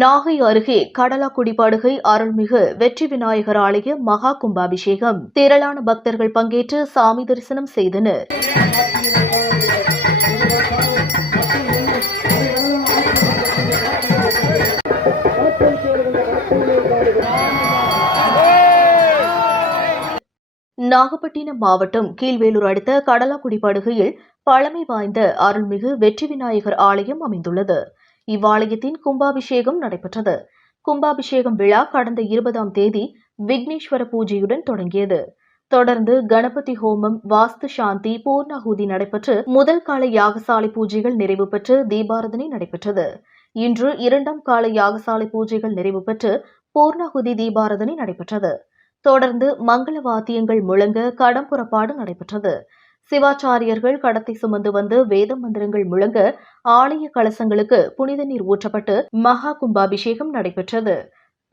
நாகை அருகே கடலாக்குடிப்படுகை அருள்மிகு வெற்றி விநாயகர் ஆலய மகா கும்பாபிஷேகம். திரளான பக்தர்கள் பங்கேற்று சாமி தரிசனம் செய்தனர். நாகப்பட்டினம் மாவட்டம் கீழ்வேலூர் அடுத்த கடலாக்குடிப்படுகையில் பழமை வாய்ந்த அருள்மிகு வெற்றி விநாயகர் ஆலயம் அமைந்துள்ளது. இவ்வாலயத்தின் கும்பாபிஷேகம் நடைபெற்றது. கும்பாபிஷேகம் விழா கடந்த 20ஆம் தேதி விக்னேஸ்வர பூஜையுடன் தொடங்கியது. தொடர்ந்து கணபதி ஹோமம், வாஸ்து சாந்தி, பூர்ணாகுதி நடைபெற்று முதல் கால யாகசாலை பூஜைகள் நிறைவு பெற்று தீபாராதனை நடைபெற்றது. இன்று 2ஆம் கால யாகசாலை பூஜைகள் நிறைவு பெற்று பூர்ணாகுதி தீபாராதனை நடைபெற்றது. தொடர்ந்து மங்கள வாத்தியங்கள் முழங்க கடம் புறப்பாடு நடைபெற்றது. சிவாச்சாரியர்கள் கடத்தை சுமந்து வந்து வேத மந்திரங்கள் முழங்க ஆலய கலசங்களுக்கு புனித நீர் ஊற்றப்பட்டு மகா கும்பாபிஷேகம் நடைபெற்றது.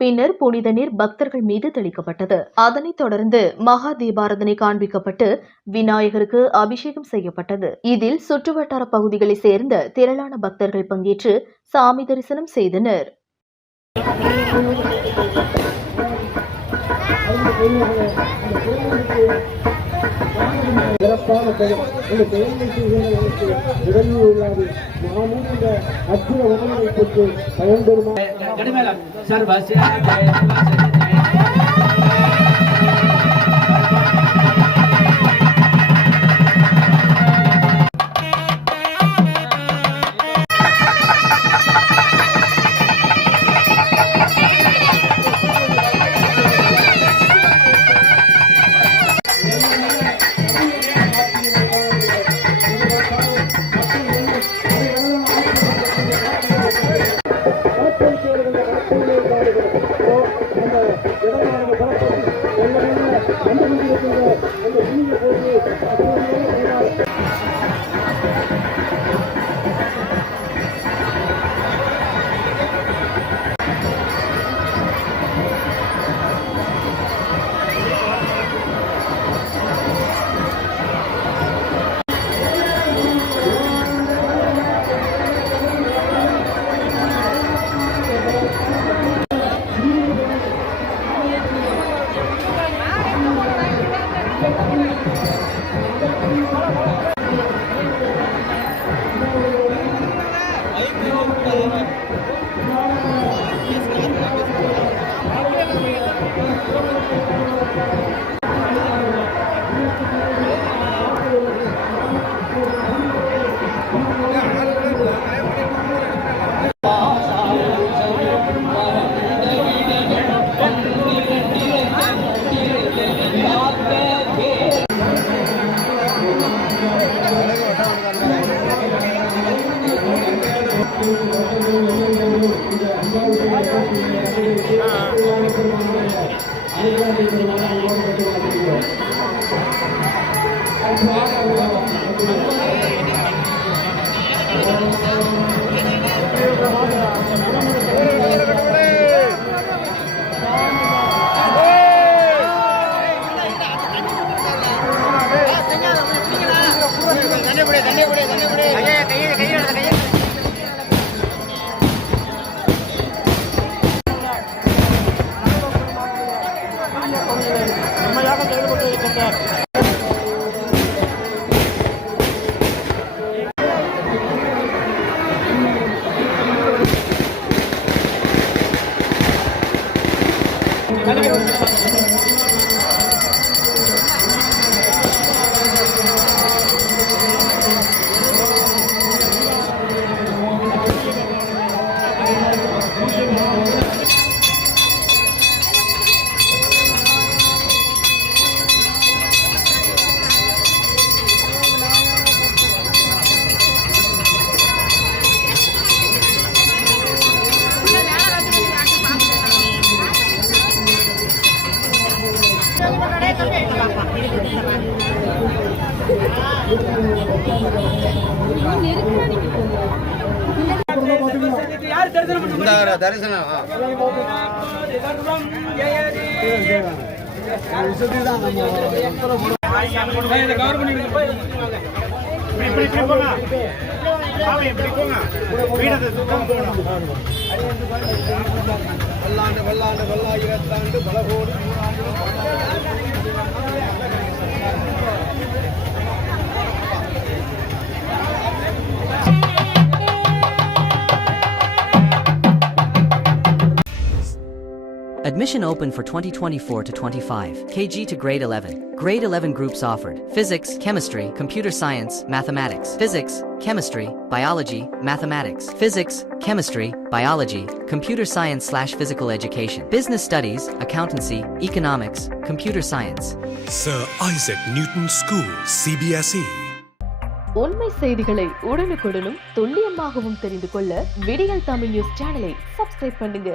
பின்னர் புனித நீர் பக்தர்கள் மீது தெளிக்கப்பட்டது. அதனைத் தொடர்ந்து மகா தீபாராதனை காண்பிக்கப்பட்டு விநாயகருக்கு அபிஷேகம் செய்யப்பட்டது. இதில் சுற்றுவட்டார பகுதிகளைச் சேர்ந்த திரளான பக்தர்கள் பங்கேற்று சாமி தரிசனம் செய்தனர். தரிசனம் வல்லாயிரத்தாண்டு பலகோடி Admission open for 2024 to 25. KG to grade 11. Grade 11 groups offered: physics, chemistry, computer science, mathematics. Physics, chemistry, biology, mathematics. Physics, chemistry, biology, computer science/physical education. Business studies, accountancy, economics, computer science. Sir Isaac Newton School, CBSE. உண்மை செய்திகளை உடனுக்குடனும் துல்லியமாகவும் தெரிந்து கொள்ள விடியல் Tamil news சேனலை subscribe பண்ணுங்க.